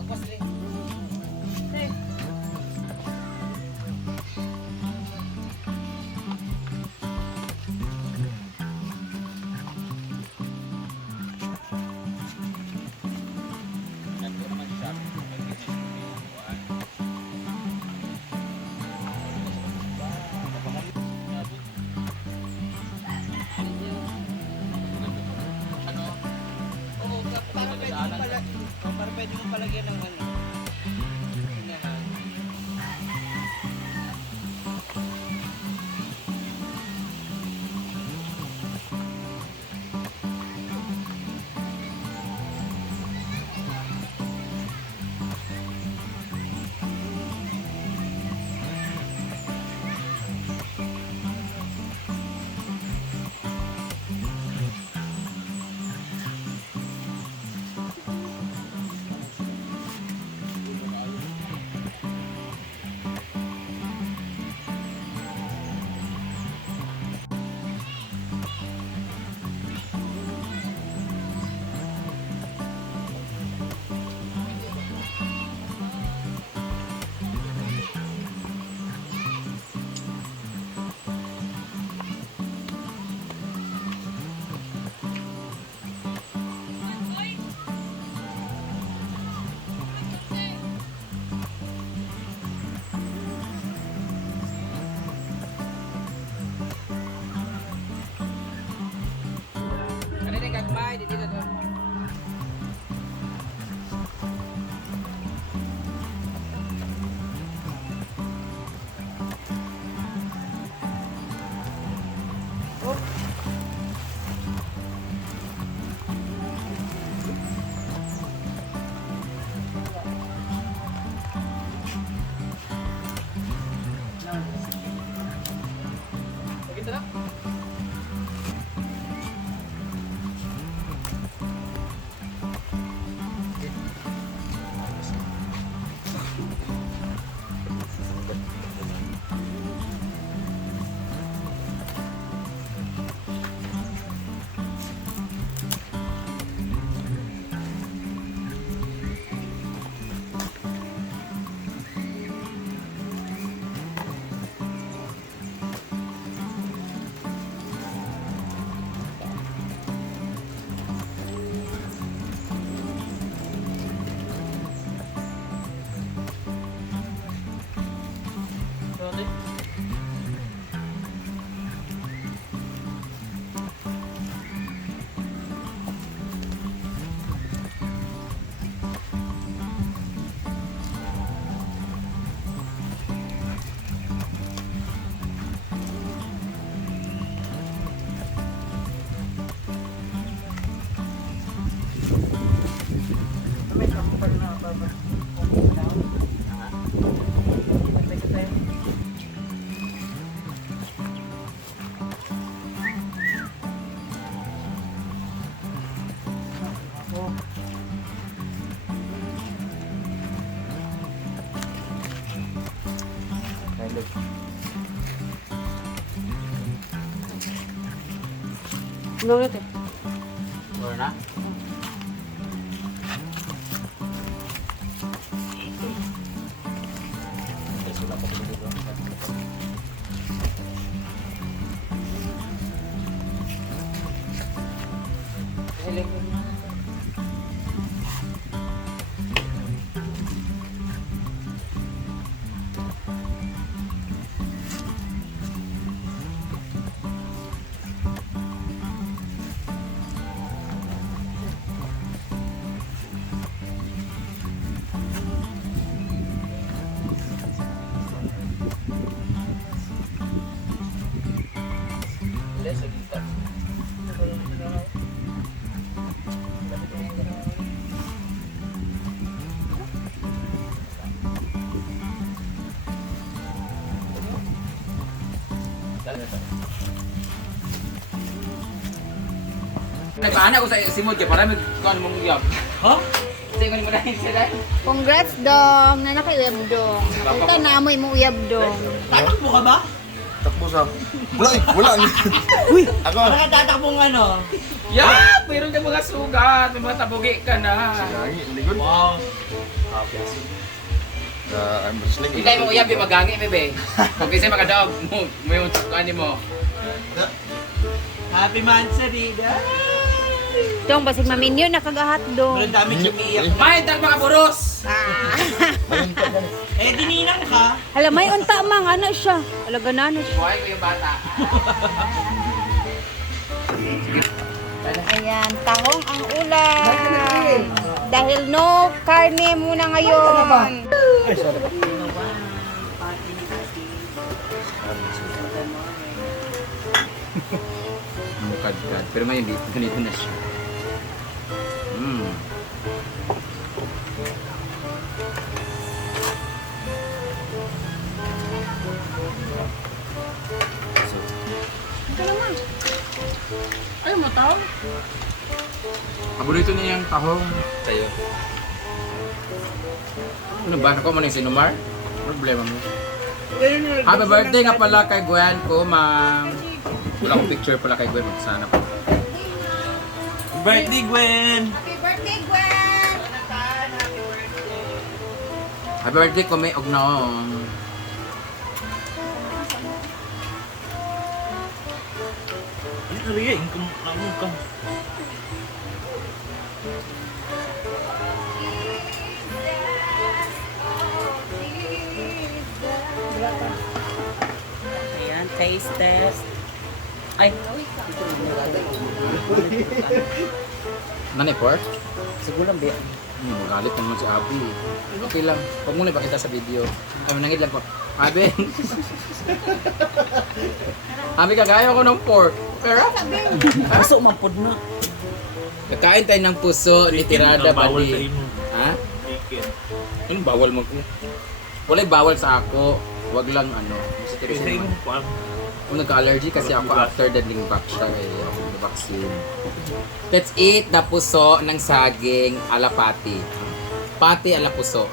po. Pwede mo palagyan ng ano. Ulit eh? Wala na? Nagpaana ko sa simod kaya para magkuhan mong uyab. Ha? Ingon mo na sila. Congrats dong! Na nakiuyab dong. Nakita na amoy mo uyab dong. Tatakbo ka ba? Takbo sa... Wala eh, wala. Uy! Ako. Nakatatakbong ano? Yeah! Mayroon kang mga sugat. May mga tabugi ka na. Lagi, ligon. Wow. Uh, I'm wrestling. Hindi mo uyab, magangi, bebe. Kung kasi makadog mo, may yung tsukani mo. Happy Mansari, guys! Tong basig maminyo nakagahat do. Walang dami sumiiyak. May dag buros! Eh, dininang ka. Hala may unta mang ano siya. Alaga na na siya. Buhay ko yung bata. Ayan, tahong ang ulam. Dahil no karne muna ngayon. Mukad-kad. Pero may hindi. Ganito na siya. Mm. Ayaw mo tahong? Paborito niya yung tahong. Tayo. Ano ba? Ako man yung sinumar? Problema mo. Happy birthday nga pala kay Gwen ko, ma'am. Wala akong picture pala kay Gwen. Sana po. Birthday, Gwen! Happy birthday, Gwen! Happy birthday ko may ognaon. Ano rin yun? Kung ano ka. Ayan, taste test. Ay, Nanay pork? siguro lang ba? Hmm, magalit naman si Abby. Okay lang. Huwag muna ipakita sa video. Kami nangit lang po. Abby! Abby, kagaya ko ng pork. Pero, Kaso mampod na. kakain tayo ng puso ni Tirada Bawal sa imo. Ha? Chicken. Anong bawal mo ko? Wala'y bawal sa ako. Wag lang ano. Sa Kasi Teresa imo, kuwan. Kung nagka-allergy kasi ako after dadling vaccine eh, ako vaccine. Let's eat the puso ng saging alapati. Pati ala puso.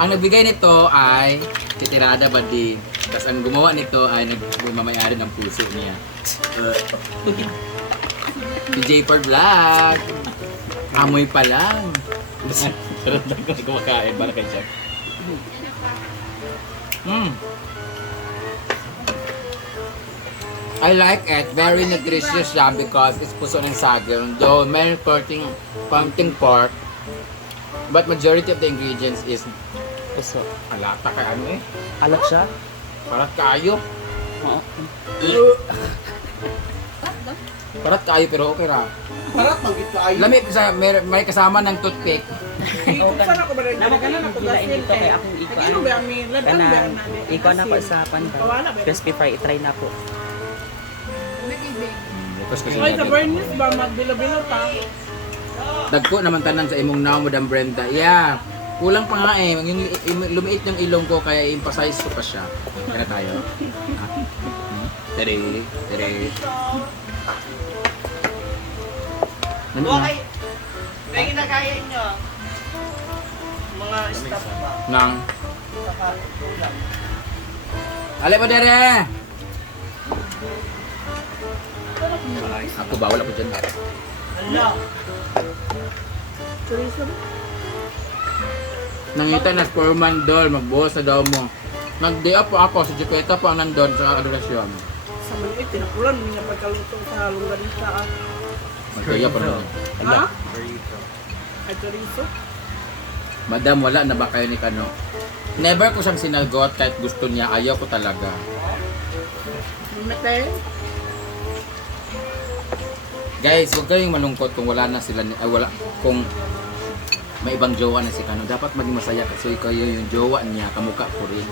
Ang nagbigay nito ay titirada badi. Tapos ang gumawa nito ay nagmamayari ng puso niya. si J4 Vlog. Amoy pa lang. Lang kung kumakain para kay Jack. Mm. I like it. Very nutritious siya because it's puso ng saging. Though may coating, counting pork. But majority of the ingredients is Puso. alata kay ano eh. Alat siya? Parat kayo. Oo. Parat kayo pero okay ra. Parang magit ka ayun. Lami sa may, may kasama ng toothpick. Oo, kan. Nama ka na nagulain dito kay akong iko. Ano ba Kanang iko na po sa panda. Crispy fry, try na po. Tapos kasi Ay, sa Bernice ba? Magbilo-bilo pa. Dagko naman tanan sa imong now, Madam Brenda. Yeah. Kulang pa nga eh. Yung, yung, lumiit yung ilong ko kaya emphasize ko pa siya. Kaya tayo. Ha? Hmm? Tere, tere. Ano na? Okay. May kinakain nyo. Mga staff ba? Nang. Ulam. Ale mo dere! Ako bawal ako dyan. Nangita na Sporman doll, magbuhos na daw mo. Nag-day po ako, si Jupeta po ang nandun sa adorasyon. Sa maliit, tinakulan. Hindi na pagkaluto sa longganisa. Magkaya pa rin. Ha? Ay, chorizo. Madam, wala na ba kayo ni Kano? Never ko siyang sinagot kahit gusto niya. Ayaw ko talaga. Lumete. Guys, huwag kayong malungkot kung wala na sila, ni- ay wala, kung may ibang jowa na si Kano. Dapat maging masaya kasi kayo yung jowa niya, kamukha ko rin.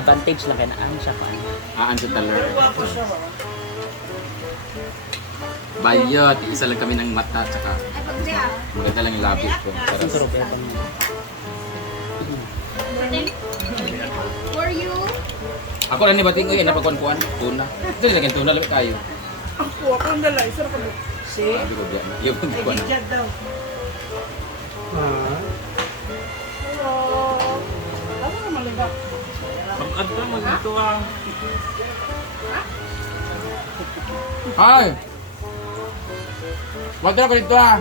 Advantage lang kaya naan siya kan. Aan siya ba? Bayot, isa lang kami ng mata, tsaka maganda lang yung labi ko. Ang Sarap. Aku lang ni bating ko yan, napagkuhan-kuhan. Tuna. Ito nilagyan tuna, lamit kayo. Ako, ako ang dalay. Sarap. Si? Sabi ko Ay, daw. Ah. Hello. Ano na malibak? Pagkanta mo dito ah. Ay! Huwag na ko ah.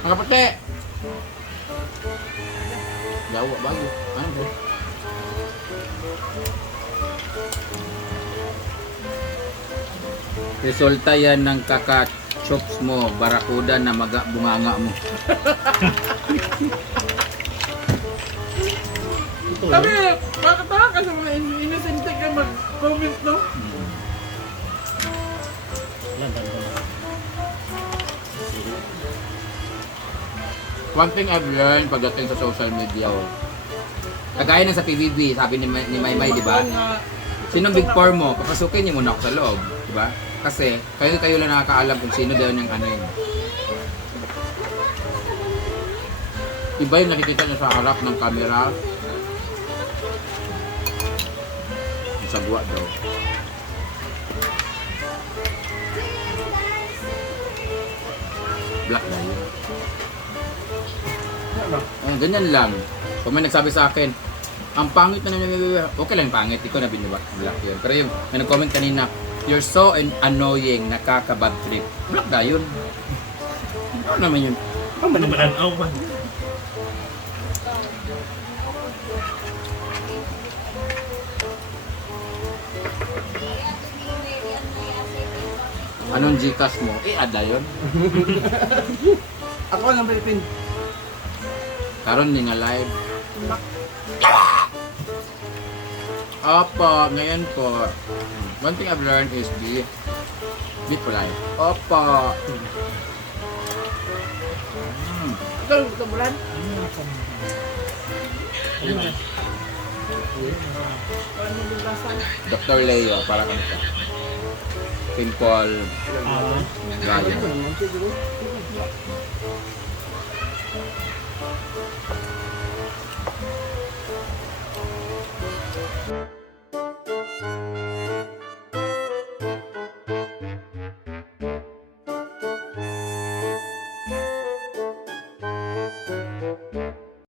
Mga pati! Bagus. Ano? Resulta yan ng kaka-chops mo, barakuda na maga bunganga mo. Sabi, bakit tawa ka sa mga in- innocent ka mag-comment, no? One thing I've learned pagdating sa social media, kagaya ng sa PBB, sabi ni, ni Maymay, di ba? Sinong big four mo? Papasukin niyo muna ako sa loob, di ba? Kasi kayo kayo lang nakakaalam kung sino daw yung ano yun. Iba yung nakikita niyo sa harap ng camera. Yung sagwa daw. Black na yun. Eh, ganyan lang. Kung may nagsabi sa akin, ang pangit na naman, okay lang pangit, ikaw na binibak, black yun. Pero yung may nag-comment kanina, you're so an- annoying, nakaka-bad trip. Black na yun. Ano naman yun? Anong Gcash mo? Eh, ada yun. Ako lang Pilipin. Karon ni nga live. Opo, ngayon po. One thing I've learned is be be polite. Opo. Mm. Ito, ito bulan. Dr. Leo, para kami siya. Simple. Gaya.